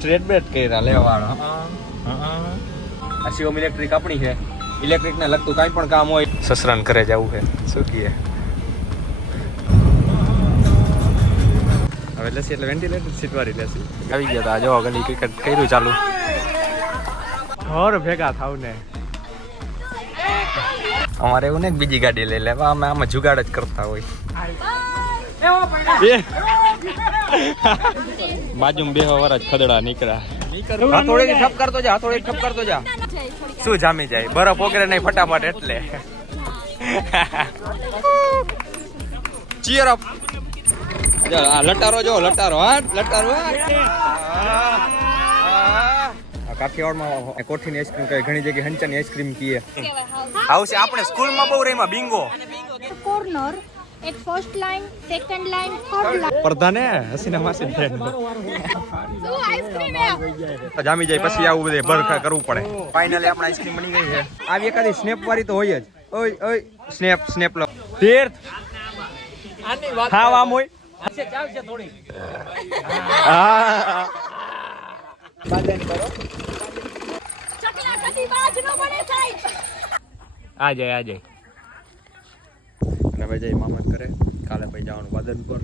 Straight બેટ કર્યા લેવાળો. આ Shivam electric આપણી છે. ઇલેક્ટ્રિક ને લગતું કાંઈ પણ કામ હોય સસરાન કરે જવું છે. શું કીએ હવે લેસી એટલે વેન્ટિલેટર સીટ વાળી લેસી આવી ગયા તા. જો ગલી ક્રિકેટ કર્યું ચાલુ. ઘર ભેગા થાવ ને અમારે એવું ને બીજી ગાડી લઈ લેવા. અમે આમાં જુગાડ જ કરતા હોય. બાજુમાં બેહવા વાળા જ ખદડા નીકળ્યા. હાથોડેથી ઠપ કરતો જા, હાથોડેથી ઠપ કરતો જા. શું જામી જાય? બરફ ઓગળે નહીં ફટાફટ એટલે. Cheer up. આ લટારો જો, લટારો. હા લટારો. કાઠિયાવાડમાં કોઠીની આઈસ્ક્રીમ કહે, ઘણી જગ્યાએ હંચાની આઈસ્ક્રીમ કીએ. આવશે આપણે સ્કૂલમાં બહુ રહીમાં બિંગો. કોર્નર એક first line, second line, third line. પ્રધાને હસીના માસી ફ્રેન્ડ શું આઈસ્ક્રીમ હે? જામી જાય પછી આવું બધે બરખા કરવું પડે. ફાઇનલી આપણે આઈસ્ક્રીમ બની ગઈ છે. આવી એકાદી સ્નેપ વાળી તો હોય જ. ઓય ઓય સ્નેપ સ્નેપ લો. તીર્થ આની વાત ખાવ આમ હોય. હશે ચાલશે થોડી. હા બાદન કરો. ચકલા કદી બાજ ન બને સાઈડ. આ જાય. અને ભાઈ જઈ મામત કરે. કાલે ભાઈ જવાનું બાદન પર.